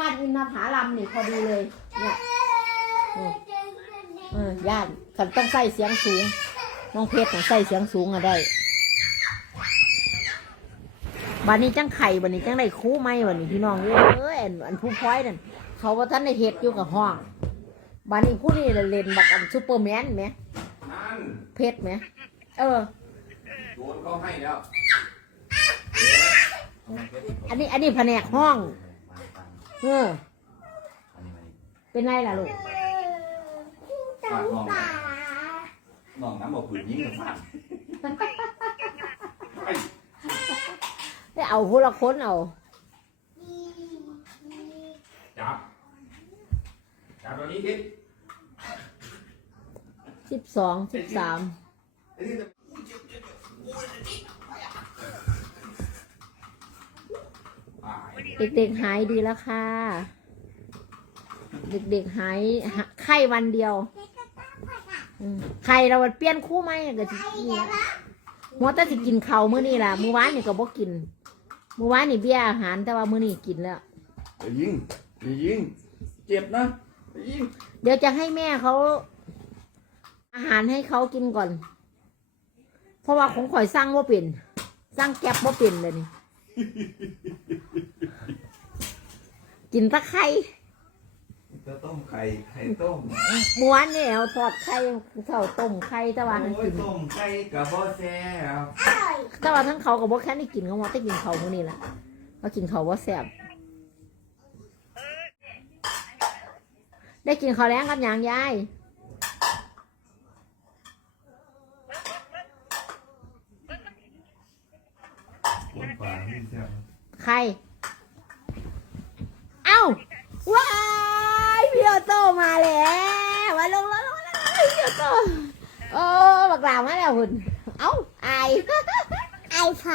ก้านอินทผลัมนี่พอดีเลย เนี่ยเออเออย่านขันต้องใส่เสียงสูง น้องเพชรน่ะใส่เสียงสูงอะได้บันนี้จังไข่บันนี้จังได้คู่ไหมบันนี้พี่น้องเอ้ยอันอันผู้พลอยนั่นเขาว่าท่านในเฮ็ดอยู่กับห้องบันนี้ผู้นี้น่ะเล่นบักอันซูเปอร์แมนไหมนั่นเพชรไหมเออโดนเขาให้แล้วอันนี้อันนี้แผนกห้อง เออเป็นไรล่ะลูกฝากน้องน้องน้ำบอกผืนยิงกับฝากไอ้ได้เอาผู้ละคนเอาจับจับตัวนี้คิดสิบสองสิบสาม เด็กๆหายดีแล้วค่ะ เด็กๆหายหาไข้วันเดียวอืมไข้เราเปลี่ยนคู่ไหมก็สินี่ล่ะหัวแต่สิกินข้าวมื้อนี้ล่ะมื้อวานนี่ก็บ่กินมื้อวานนี่เบี้ยอาหารแต่ว่ามื้อนี้กินแล้วอย่ายิงอย่ายิง เจ็บนะอย่ายิง เดี๋ยวจะให้แม่เขาอาหารให้เขากินก่อน เพราะว่าของข่อยสร้างว่าเป็นสร้างแก็บว่าเป็นเลยนี่ กินตะไคร้จะต้มไข่ไข่ต้มม้วนเนี่ยเอาทอดไข่เท่าต้มไข่แต่ว่าทั้งโอ้ยกินต้มไข่กับบ่แซ่บแต่ว่าทั้งเขากับบ่แค่ได้กินเขาว่าได้กินเขาพวกนี้แหละว่ากินเขาว่าแซ่บได้กินข้าวแล้งกับหยางยายปวดปากนี่แซ่บใคร เอ้า ว้ายพี่ออโต้มาแล้วมาลงแล้วลงแล้วพี่ออ โต้โอ้บักหลามาแล้วคุณเอ้าไอายไอ้ไฟ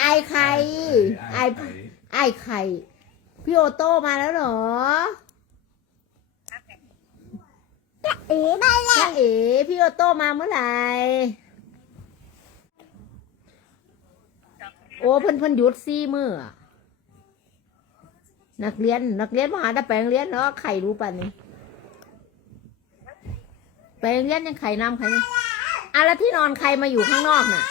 ไอายใครไอายไข่ไอายใครพี่โอโต้มาแล้วเหรอเอ๋ได้แล้จ้าวเอ๋พี่โอโต้มาเมื่อไหร่โอ้เพิ่นเพิ่นหยุดซี่มืออะนักเรียนนักเรียนมหาแต่แปลงเรียนเนาะไข่รู้ป่ะนี่ แปลงเรียนยังไข่น้ำไข่นี่อะแล้วที่นอนใครมาอยู่ข้างนอกน่ะ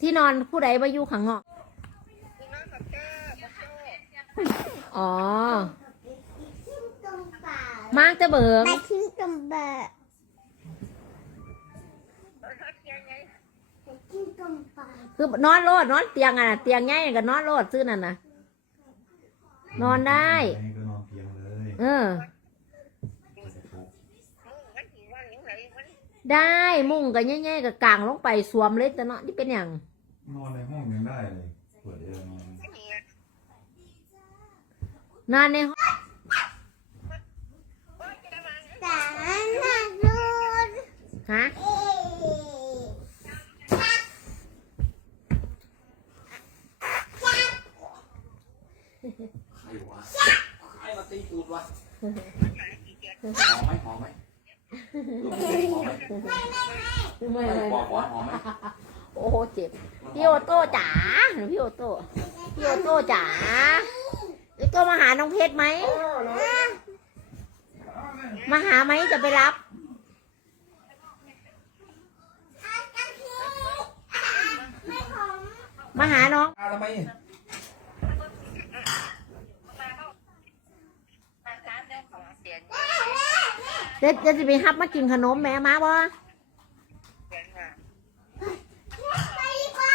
ที่นอนผู้ใดมาอยู่ข้างนอก อ๋อทิ้งตรงป่ามาจะเบิงมาทิ้งตรงเบอร์ทิ้งตรงป่าคือนอนโลดนอนเตียงอะนะเตียงใหญ่ก็นอนโลดซื้อนั่นนะ นอนได้ให้ก็นอนเพียงเลยเออ ได้มุ่งกันใหญ่ๆกับกลางลงไปสวมเลยแต่เนาะนี่เป็นอย่างนอนในห้องยังได้เลยเปิดเองนอนนอนในห้องแต่น่าดู ฮะ เอ๋ใครวะ ใครมาตีตูดวะหอมไหมหอมไหมลูกหอมไหมไม่ไม่ไม่บอกว่าหอมไหมโอ้โหเจ็บพี่โอโต้จ๋าพี่โอโต้พี่โอโต้จ๋าพี่โต้มาหาน้องเพชรไหมมาหาไหมจะไปรับไม่หอมมาหาน้องอ้าวทำไม เดี๋ยวเดี๋ยวจะไปฮับมากินขนมแม่มาบ่ไปดีกว่า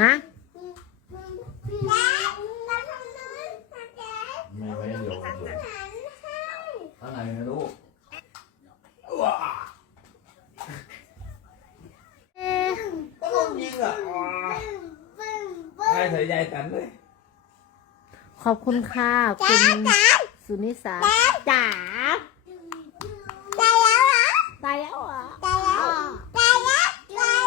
ฮะแล้วเราทำนู้นนะแกไม่ไม่โยนหันให้อะไรนะลูกว้าเอ๊ะก็ต้องยิงอะปึ้งปึ้งให้ใส่ใหญ่ตันเลย ขอบคุณค่ะ คุณสุนิสาจ๋า ตายแล้วเหรอตายแล้วเหรอ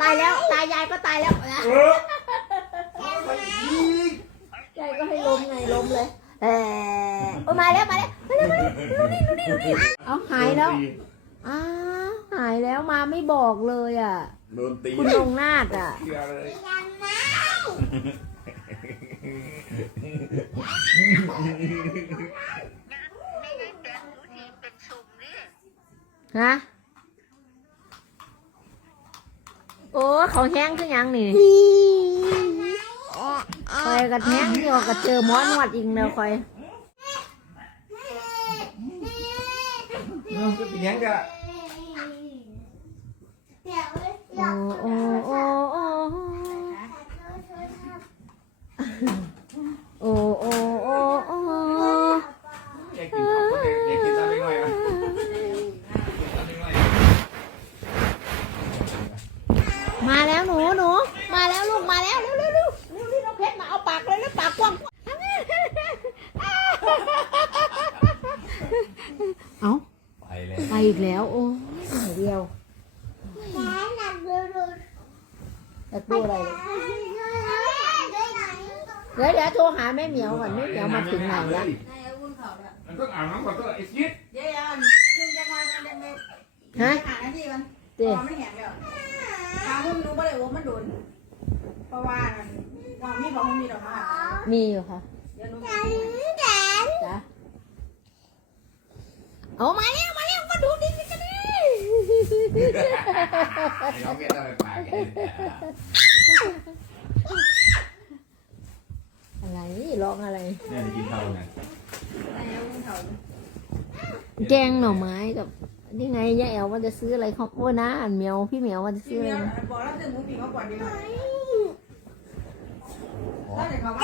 ตายแล้วตายแล้วตายตายแล้วตายายก็ตายแล้วนะยิงยายก็ให้ล้มไงล้มเลยเออโอ้ยมาแล้วมาแล้วมาแล้วมาแล้วดูนี่ดูนี่ดูนี่เอาหายแล้วอ้าวหายแล้วมาไม่บอกเลยอะโดนตีคุณลงนาดอะ เกลือเลย ยังไง ฮะ โอ้เขาแห้งคือหยังนี่คอยกระแห้งที่ออกกระเจอหมอนวดอีกแล้วคอยมันก็เป็นยังกะโอ้โอ้โอ้โอ้โอ้โอ้ อยากกินของคนอื่นอยากกินตามไปหน่อยอะตามไปหน่อย มาแล้วหนูหนูมาแล้วลูกมาแล้วเร็วเร็วเร็วเร็วนี่น้องเพชรมาเอาปากเลยแล้วปากกว้างเอา ไปเลย ไป อีกแล้ว โอ้ยเดียวแม่หนักดูดูแต่ตัวอะไรเนี่ยด้วยไหนเดี๋ยวเดี๋ยวโทรหาแม่เหมียวก่อนแม่เหมียวมาถึงไหนแล้วนายเอาวุ้นเขาเนี่ยมันต้องอาบน้ำก่อนตัวไอ้ชิดเดี๋ยวยันขึ้นจะมาจะเล่นไม่ฮะหาหน้าที่มันเจ๊พอไม่แห้งแล้วทางหุ้นรู้บ่ได้ว่ามันโดนเพราะว่าว่ามีบอกมีดอกมามีอยู่ค่ะเดี๋ยวหนูฉันแดนจ้ะเอามาแล้วมาแล้วมาดูดิกันดิ น้องเมียต้องไปปากอะไรร้องอะไร แม่จะกินข้าวไงนายเอาวุ้นเขาแกงหน่อไม้กับนี่ไงยายแอลว่าจะซื้ออะไรของโอ้นะอันเหมียวพี่เหมียวว่าจะที่ซื้ออะเมีไรยนะบอกแล้วถึงหมูปีมาก่อนดีกว่าถ้าเด็กเขาว่า